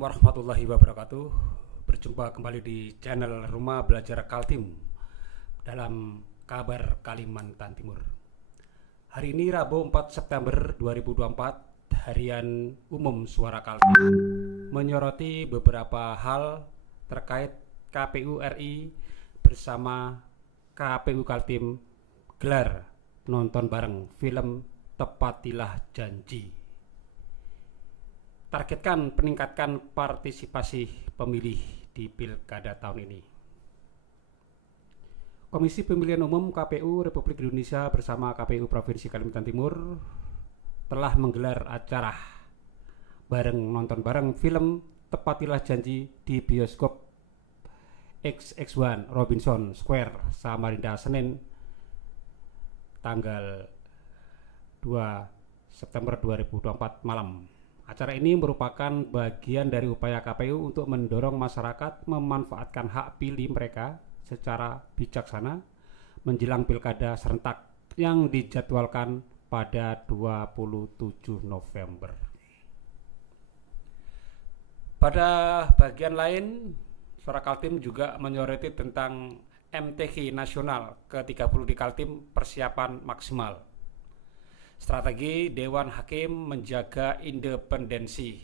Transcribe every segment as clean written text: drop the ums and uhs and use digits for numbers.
Assalamualaikum warahmatullahi wabarakatuh. Berjumpa kembali di channel Rumah Belajar Kaltim dalam kabar Kalimantan Timur. Hari ini Rabu 4 September 2024, Harian Umum Suara Kaltim menyoroti beberapa hal terkait KPU RI bersama KPU Kaltim gelar nonton bareng film Tepatilah Janji. Targetkan peningkatkan partisipasi pemilih di Pilkada tahun ini. Komisi Pemilihan Umum KPU Republik Indonesia bersama KPU Provinsi Kalimantan Timur telah menggelar acara nonton bareng film Tepatilah Janji di bioskop XX1 Robinson Square, Samarinda, Senin tanggal 2 September 2024 malam. Acara ini merupakan bagian dari upaya KPU untuk mendorong masyarakat memanfaatkan hak pilih mereka secara bijaksana menjelang pilkada serentak yang dijadwalkan pada 27 November. Pada bagian lain, Suara Kaltim juga menyoroti tentang MTQ Nasional ke-30 di Kaltim persiapan maksimal. Strategi Dewan Hakim menjaga independensi,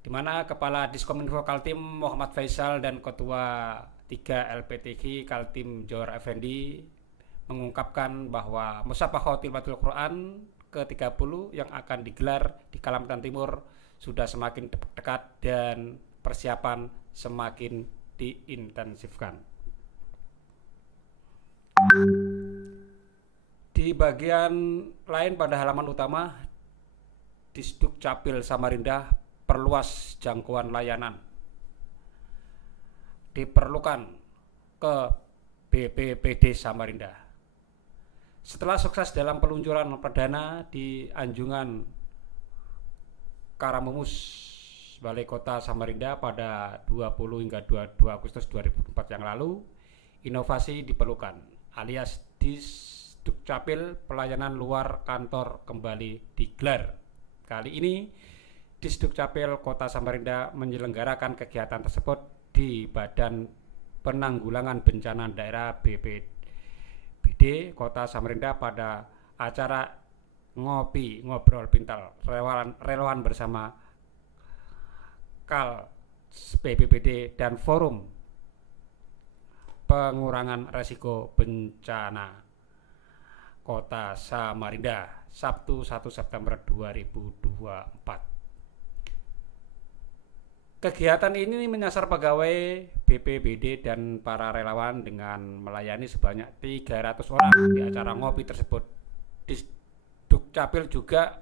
di mana Kepala Diskominfo Kaltim Muhammad Faisal dan Ketua 3 LPTQ Kaltim Johar Effendi mengungkapkan bahwa Musabaqah Tilwatul Quran ke-30 yang akan digelar di Kalimantan Timur sudah semakin dekat dan persiapan semakin diintensifkan. Di bagian lain pada halaman utama, Disduk Capil Samarinda perluas jangkauan layanan. Diperlukan ke BPPD Samarinda. Setelah sukses dalam peluncuran perdana di Anjungan Karamumus, Balai Kota Samarinda pada 20 hingga 22 Agustus 2004 yang lalu, inovasi diperlukan, alias Dukcapil pelayanan luar kantor kembali digelar. Kali ini Disdukcapil Kota Samarinda menyelenggarakan kegiatan tersebut di Badan Penanggulangan Bencana Daerah BPBD Kota Samarinda pada acara Ngopi Ngobrol Pintal relawan bersama Kal BPBD dan Forum Pengurangan Resiko Bencana Kota Samarinda, Sabtu 1 September 2024. Kegiatan ini menyasar pegawai BPBD dan para relawan dengan melayani sebanyak 300 orang di acara ngopi tersebut. Dukcapil juga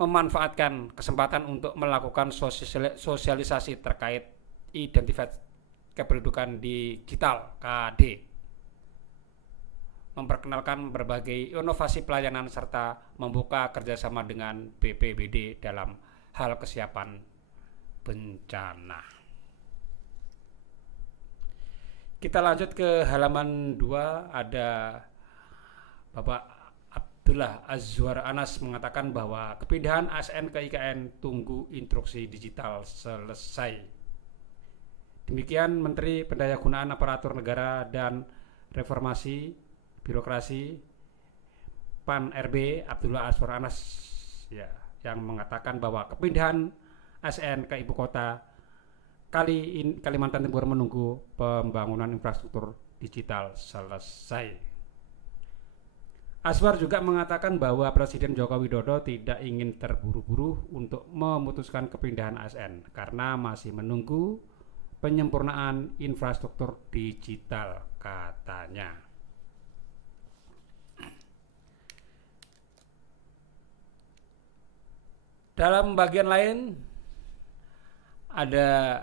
memanfaatkan kesempatan untuk melakukan sosialisasi terkait identifikasi kependudukan digital (KD), memperkenalkan berbagai inovasi pelayanan serta membuka kerjasama dengan BPBD dalam hal kesiapan bencana. Kita lanjut ke halaman 2, ada Bapak Abdullah Azwar Anas mengatakan bahwa kepindahan ASN ke IKN tunggu instruksi digital selesai. Demikian Menteri Pendayagunaan Aparatur Negara dan Reformasi Birokrasi PAN RB Abdullah Azwar Anas yang mengatakan bahwa kepindahan ASN ke ibu kota Kalimantan Timur menunggu pembangunan infrastruktur digital selesai. Azwar juga mengatakan bahwa Presiden Joko Widodo tidak ingin terburu-buru untuk memutuskan kepindahan ASN karena masih menunggu penyempurnaan infrastruktur digital, katanya. Dalam bagian lain, ada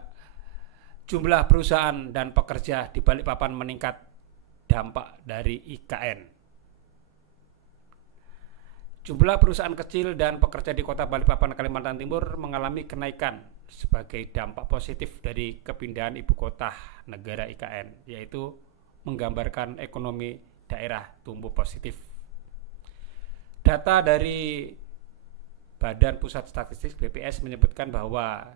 jumlah perusahaan dan pekerja di Balikpapan meningkat dampak dari IKN. Jumlah perusahaan kecil dan pekerja di Kota Balikpapan, Kalimantan Timur mengalami kenaikan sebagai dampak positif dari kepindahan ibu kota negara IKN, yaitu menggambarkan ekonomi daerah tumbuh positif. Data dari Badan Pusat Statistik BPS menyebutkan bahwa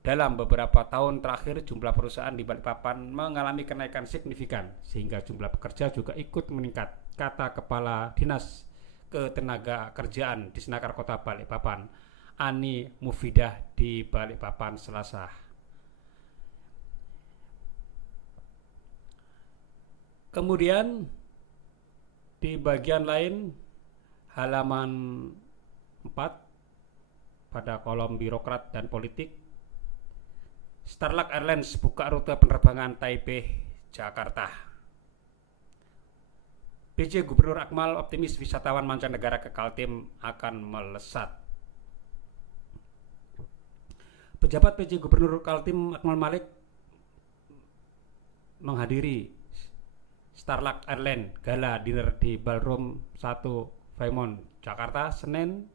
dalam beberapa tahun terakhir jumlah perusahaan di Balikpapan mengalami kenaikan signifikan sehingga jumlah pekerja juga ikut meningkat, kata Kepala Dinas Ketenagakerjaan Disnaker Kota Balikpapan, Ani Mufidah di Balikpapan Selasa. Kemudian di bagian lain halaman 4 pada kolom birokrat dan politik, Starlux Airlines buka rute penerbangan Taipei Jakarta. PJ Gubernur Akmal optimis wisatawan mancanegara ke Kaltim akan melesat. Pejabat PJ Gubernur Kaltim Akmal Malik menghadiri Starlux Airlines Gala Dinner di Ballroom 1 Fairmont, Jakarta, Senin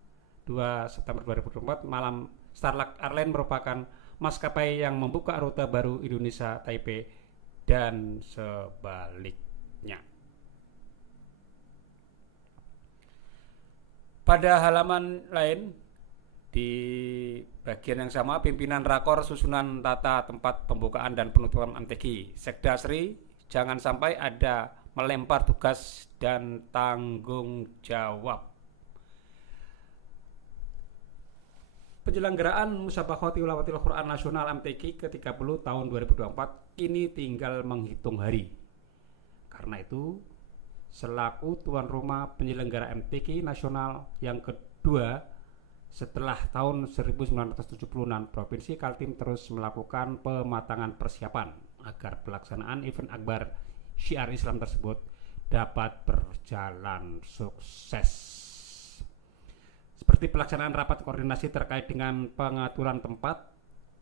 2 September 2024 malam. Starlux Airlines merupakan maskapai yang membuka rute baru Indonesia Taipei dan sebaliknya. Pada halaman lain di bagian yang sama, pimpinan rakor susunan tata tempat pembukaan dan penutupan MTQ Sekda Sri, jangan sampai ada melempar tugas dan tanggung jawab. Penyelenggaraan Musabaqah Tilawatil Quran Nasional MTQ ke-30 tahun 2024 kini tinggal menghitung hari. Karena itu, selaku tuan rumah penyelenggara MTQ nasional yang kedua setelah tahun 1976, Provinsi Kaltim terus melakukan pematangan persiapan agar pelaksanaan event akbar syiar Islam tersebut dapat berjalan sukses. Seperti pelaksanaan rapat koordinasi terkait dengan pengaturan tempat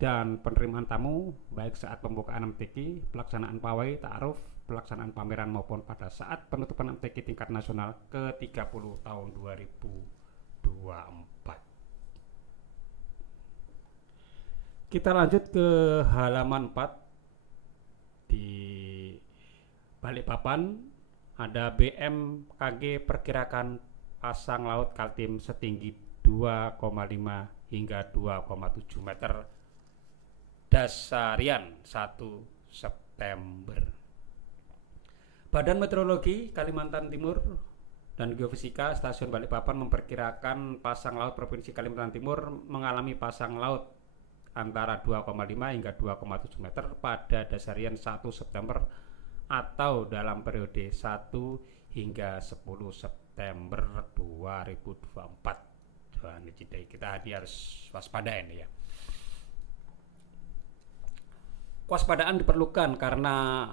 dan penerimaan tamu, baik saat pembukaan MTQ, pelaksanaan pawai, ta'aruf, pelaksanaan pameran maupun pada saat penutupan MTQ tingkat nasional ke-30 tahun 2024. Kita lanjut ke halaman 4. Di Balikpapan ada BMKG perkirakan pasang laut Kaltim setinggi 2,5 hingga 2,7 meter dasarian 1 September. Badan Meteorologi Kalimantan Timur dan Geofisika Stasiun Balikpapan memperkirakan pasang laut Provinsi Kalimantan Timur mengalami pasang laut antara 2,5 hingga 2,7 meter pada dasarian 1 September atau dalam periode 1 hingga 10 September 2024. Kita harus waspada ini ya. Kewaspadaan diperlukan karena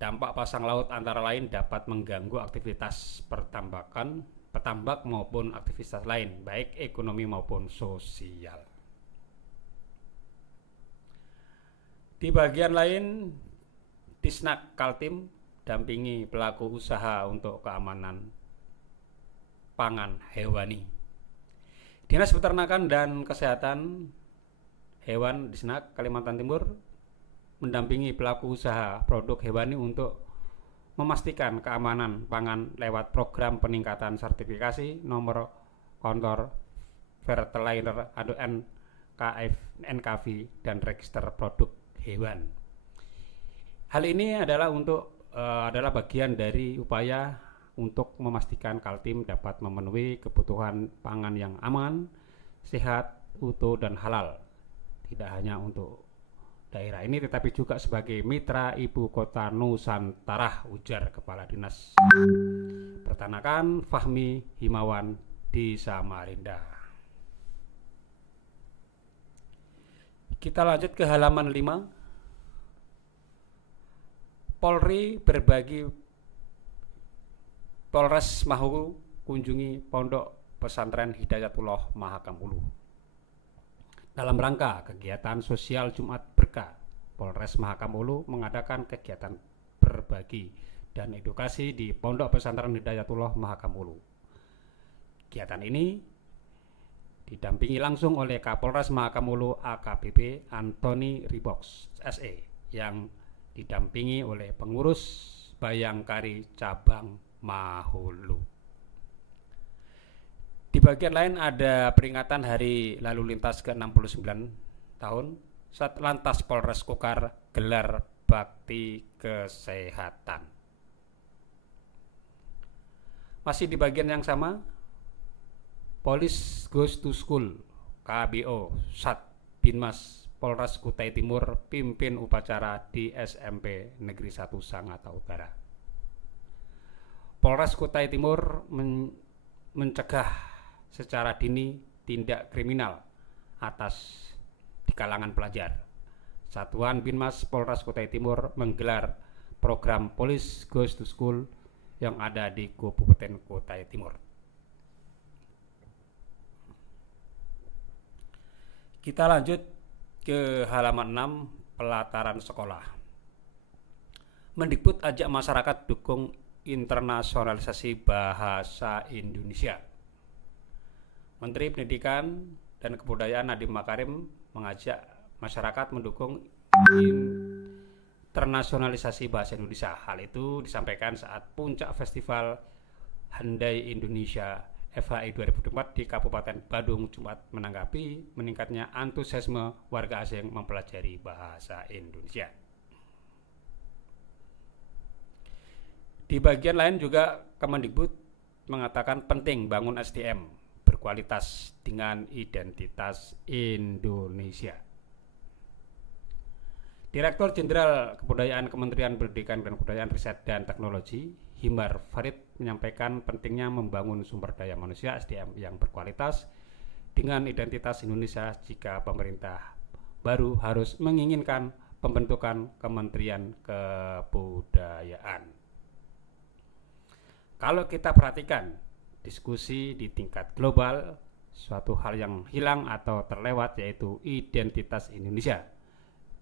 dampak pasang laut antara lain dapat mengganggu aktivitas petambak maupun aktivitas lain, baik ekonomi maupun sosial. Di bagian lain, Disnak Kaltim dampingi pelaku usaha untuk keamanan pangan hewani. Dinas Peternakan dan Kesehatan Hewan Disnak Kalimantan Timur mendampingi pelaku usaha produk hewani untuk memastikan keamanan pangan lewat program peningkatan sertifikasi nomor kontor fertilizer atau NKV dan register produk hewan. Hal ini adalah bagian dari upaya untuk memastikan Kaltim dapat memenuhi kebutuhan pangan yang aman, sehat, utuh dan halal. Tidak hanya untuk daerah ini tetapi juga sebagai mitra ibu kota Nusantara, ujar Kepala Dinas Peternakan Fahmi Himawan di Samarinda. Kita lanjut ke halaman 5. Polres Mahuku kunjungi Pondok Pesantren Hidayatullah Mahakam Ulu. Dalam rangka kegiatan sosial Jumat Berkah, Polres Mahakam Ulu mengadakan kegiatan berbagi dan edukasi di Pondok Pesantren Hidayatullah Mahakam Ulu. Kegiatan ini didampingi langsung oleh Kapolres Mahakam Ulu AKBP Antoni Ribox SE yang didampingi oleh pengurus Bayangkari Cabang Mahulu. Di bagian lain ada peringatan Hari Lalu Lintas ke-69 tahun Satlantas Polres Kukar gelar bakti kesehatan. Masih di bagian yang sama, Police Goes to School KBO Sat Binmas Polres Kutai Timur pimpin upacara di SMP Negeri 1 Sangatta Utara. Polres Kutai Timur mencegah secara dini tindak kriminal atas di kalangan pelajar. Satuan Binmas Polres Kutai Timur menggelar program Police Goes to School yang ada di Kabupaten Kutai Timur. Kita lanjut ke halaman 6, pelataran sekolah. Mendikbud ajak masyarakat dukung internasionalisasi bahasa Indonesia. Menteri Pendidikan dan Kebudayaan Nadiem Makarim mengajak masyarakat mendukung internasionalisasi bahasa Indonesia. Hal itu disampaikan saat puncak Festival Handai Indonesia FHI 2024 di Kabupaten Badung Jumat menanggapi meningkatnya antusiasme warga asing mempelajari bahasa Indonesia. Di bagian lain juga Kemendikbud mengatakan penting bangun SDM berkualitas dengan identitas Indonesia. Direktur Jenderal Kebudayaan Kementerian Pendidikan dan Kebudayaan Riset dan Teknologi Himar Farid menyampaikan pentingnya membangun sumber daya manusia SDM yang berkualitas dengan identitas Indonesia jika pemerintah baru harus menginginkan pembentukan Kementerian Kebudayaan. Kalau kita perhatikan diskusi di tingkat global, suatu hal yang hilang atau terlewat yaitu identitas Indonesia.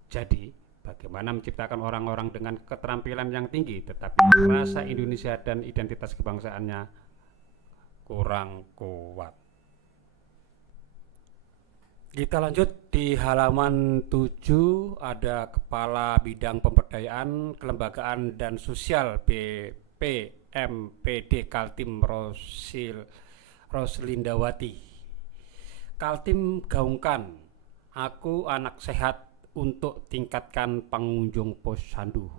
Jadi, bagaimana menciptakan orang-orang dengan keterampilan yang tinggi tetapi rasa Indonesia dan identitas kebangsaannya kurang kuat. Kita lanjut di halaman 7, ada Kepala Bidang Pemberdayaan, Kelembagaan dan Sosial BPMPD Kaltim Roslindawati. Kaltim gaungkan aku anak sehat untuk tingkatkan pengunjung posyandu.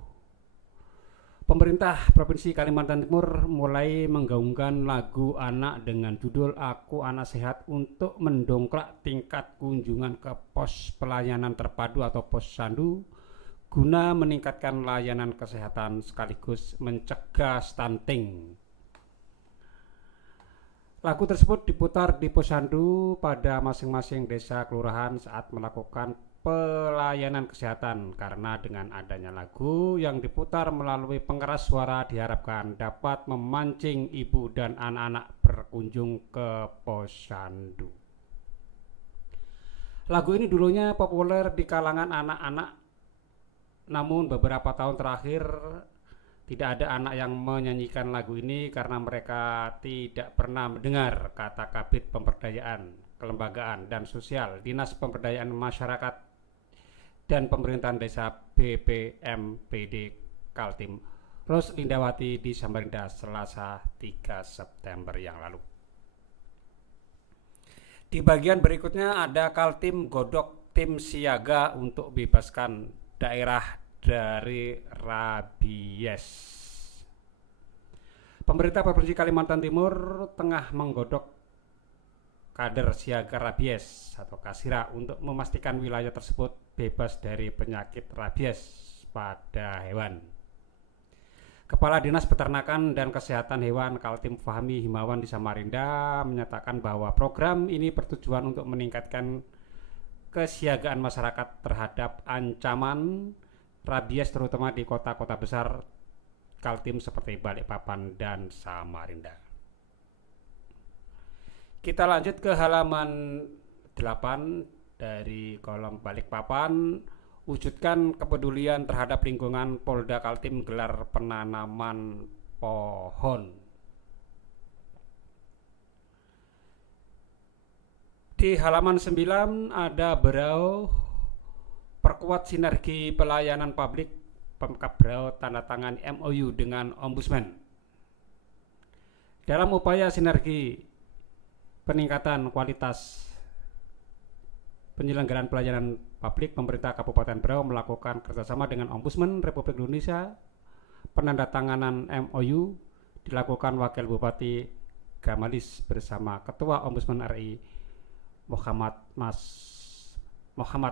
Pemerintah Provinsi Kalimantan Timur mulai menggaungkan lagu anak dengan judul Aku Anak Sehat untuk mendongkrak tingkat kunjungan ke pos pelayanan terpadu atau posyandu guna meningkatkan layanan kesehatan sekaligus mencegah stunting. Lagu tersebut diputar di posyandu pada masing-masing desa kelurahan saat melakukan pelayanan kesehatan, karena dengan adanya lagu yang diputar melalui pengeras suara diharapkan dapat memancing ibu dan anak-anak berkunjung ke posyandu. Lagu ini dulunya populer di kalangan anak-anak, namun beberapa tahun terakhir tidak ada anak yang menyanyikan lagu ini karena mereka tidak pernah mendengar kata Kabid Pemberdayaan, Kelembagaan dan Sosial, Dinas Pemberdayaan Masyarakat dan Pemerintahan Desa BPMPD Kaltim Roslindawati di Samarinda Selasa 3 September yang lalu. Di bagian berikutnya ada Kaltim godok tim siaga untuk bebaskan daerah dari rabies. Pemerintah Provinsi Kalimantan Timur tengah menggodok kader siaga rabies atau Kasira untuk memastikan wilayah tersebut bebas dari penyakit rabies pada hewan. Kepala Dinas Peternakan dan Kesehatan Hewan Kaltim Fahmi Himawan di Samarinda menyatakan bahwa program ini bertujuan untuk meningkatkan kesiagaan masyarakat terhadap ancaman rabies terutama di kota-kota besar Kaltim seperti Balikpapan dan Samarinda. Kita lanjut ke halaman 8 dari kolom Balikpapan. Wujudkan kepedulian terhadap lingkungan, Polda Kaltim gelar penanaman pohon. Di halaman 9 ada Berau, perkuat sinergi pelayanan publik. Pemkab Berau tanda tangan MOU dengan Ombudsman. Dalam upaya sinergi peningkatan kualitas penyelenggaraan pelayanan publik, pemerintah Kabupaten Berau melakukan kerjasama dengan Ombudsman Republik Indonesia. Penandatanganan MOU dilakukan Wakil Bupati Gamalis bersama Ketua Ombudsman RI Muhammad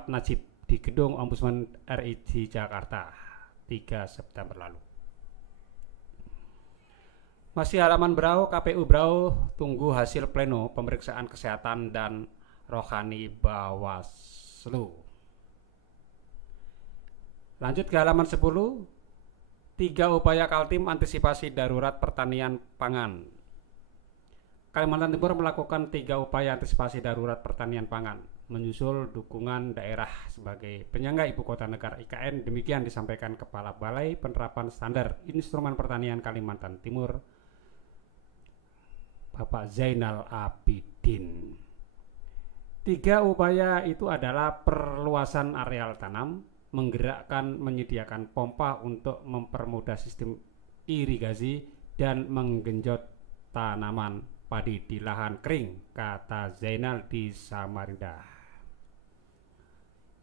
Najib di Gedung Ombudsman RI di Jakarta 3 September lalu. Masih halaman Berau, KPU Berau tunggu hasil pleno pemeriksaan kesehatan dan rohani Bawaslu. Lanjut ke halaman 10. 3 upaya Kaltim antisipasi darurat pertanian pangan. Kalimantan Timur melakukan 3 upaya antisipasi darurat pertanian pangan menyusul dukungan daerah sebagai penyangga ibu kota negara IKN. Demikian disampaikan Kepala Balai Penerapan Standar Instrumen Pertanian Kalimantan Timur, Bapak Zainal Abidin. 3 upaya itu adalah perluasan areal tanam, menyediakan pompa untuk mempermudah sistem irigasi, dan menggenjot tanaman padi di lahan kering, kata Zainal di Samarinda.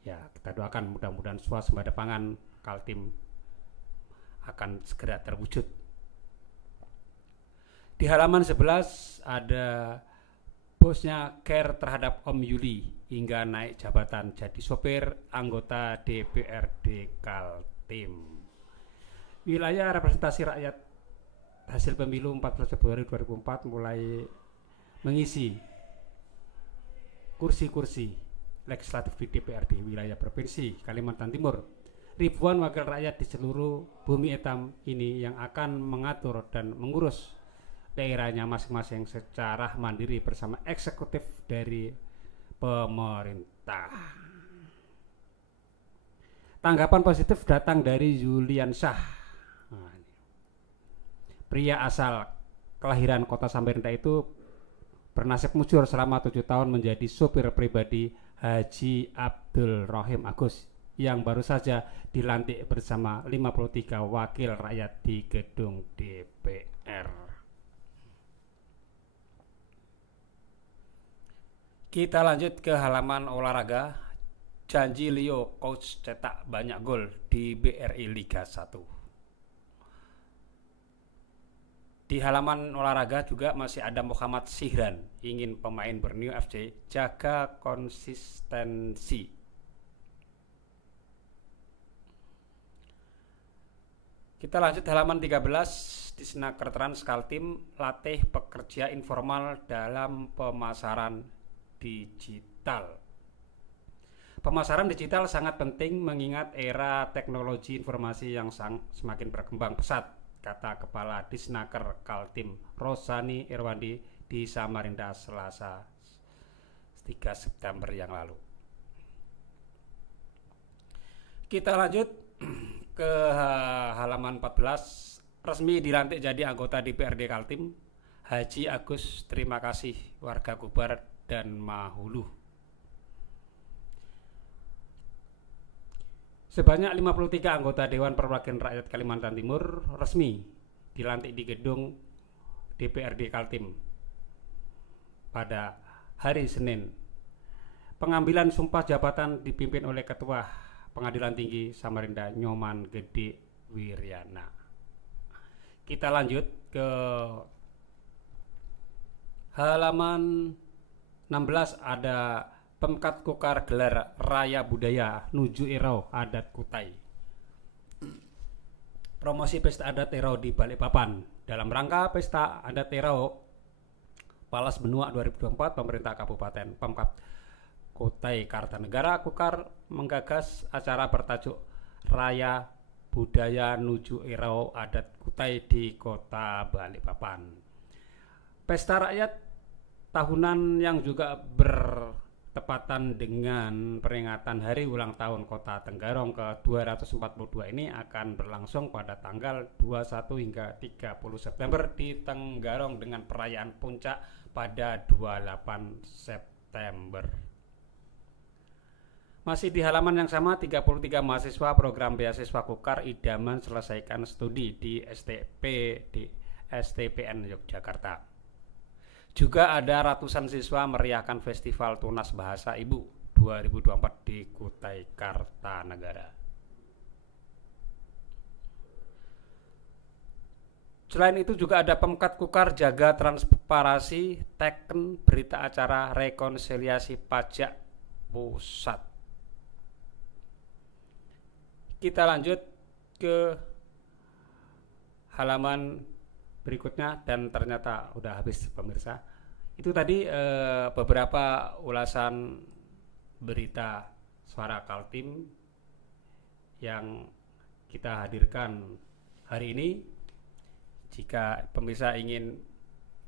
Ya, kita doakan mudah-mudahan swasembada pangan Kaltim akan segera terwujud. Di halaman 11 ada bosnya care terhadap Om Yuli hingga naik jabatan jadi sopir anggota DPRD Kaltim. Wilayah representasi rakyat hasil pemilu 14 Februari 2004 mulai mengisi kursi-kursi legislatif di DPRD wilayah provinsi Kalimantan Timur. Ribuan wakil rakyat di seluruh bumi hitam ini yang akan mengatur dan mengurus daerahnya masing-masing secara mandiri bersama eksekutif dari pemerintah. Tanggapan positif datang dari Julian Syah, pria asal kelahiran kota Samarinda itu bernasib mujur selama 7 tahun menjadi sopir pribadi Haji Abdul Rohim Agus yang baru saja dilantik bersama 53 wakil rakyat di gedung DPR. Kita lanjut ke halaman olahraga. Janji Leo, coach cetak banyak gol di BRI Liga 1. Di halaman olahraga juga masih ada Muhammad Sihran, ingin pemain Borneo FC jaga konsistensi. Kita lanjut halaman 13. Di Snaker Trans Kaltim latih pekerja informal dalam pemasaran digital. Pemasaran digital sangat penting mengingat era teknologi informasi yang semakin berkembang pesat, kata Kepala Disnaker Kaltim Rosani Irwandi di Samarinda Selasa 3 September yang lalu. Kita lanjut ke halaman 14. Resmi dilantik jadi anggota DPRD Kaltim Haji Agus, terima kasih warga Kubar dan Mahulu. Sebanyak 53 anggota Dewan Perwakilan Rakyat Kalimantan Timur resmi dilantik di gedung DPRD Kaltim pada hari Senin. Pengambilan sumpah jabatan dipimpin oleh Ketua Pengadilan Tinggi Samarinda Nyoman Gede Wiryana. Kita lanjut ke halaman 16. Ada Pemkat Kukar gelar Raya Budaya Nuju Erau Adat Kutai. Promosi Pesta Adat Erau di Balikpapan. Dalam rangka Pesta Adat Erau Palas Benua 2024, pemerintah Kabupaten Pemkat Kutai Kartanegara Kukar menggagas acara bertajuk Raya Budaya Nuju Erau Adat Kutai di Kota Balikpapan. Pesta rakyat tahunan yang juga bertepatan dengan peringatan hari ulang tahun Kota Tenggarong ke-242 ini akan berlangsung pada tanggal 21 hingga 30 September di Tenggarong dengan perayaan puncak pada 28 September. Masih di halaman yang sama, 33 mahasiswa program beasiswa Kukar idaman selesaikan studi di STPN Yogyakarta. Juga ada ratusan siswa meriahkan Festival Tunas Bahasa Ibu 2024 di Kutai Kartanegara. Selain itu juga ada Pemkat Kukar jaga transparansi teken berita acara rekonsiliasi pajak pusat. Kita lanjut ke halaman berikutnya dan ternyata udah habis pemirsa. Itu tadi beberapa ulasan berita Suara Kaltim yang kita hadirkan hari ini. Jika pemirsa ingin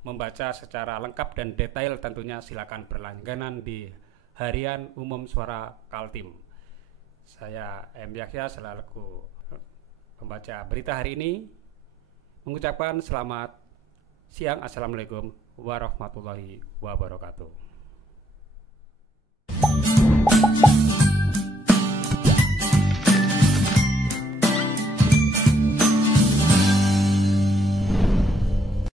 membaca secara lengkap dan detail tentunya silakan berlangganan di Harian Umum Suara Kaltim. Saya M. Yahya selaku pembaca berita hari ini mengucapkan selamat siang. Assalamualaikum warahmatullahi wabarakatuh.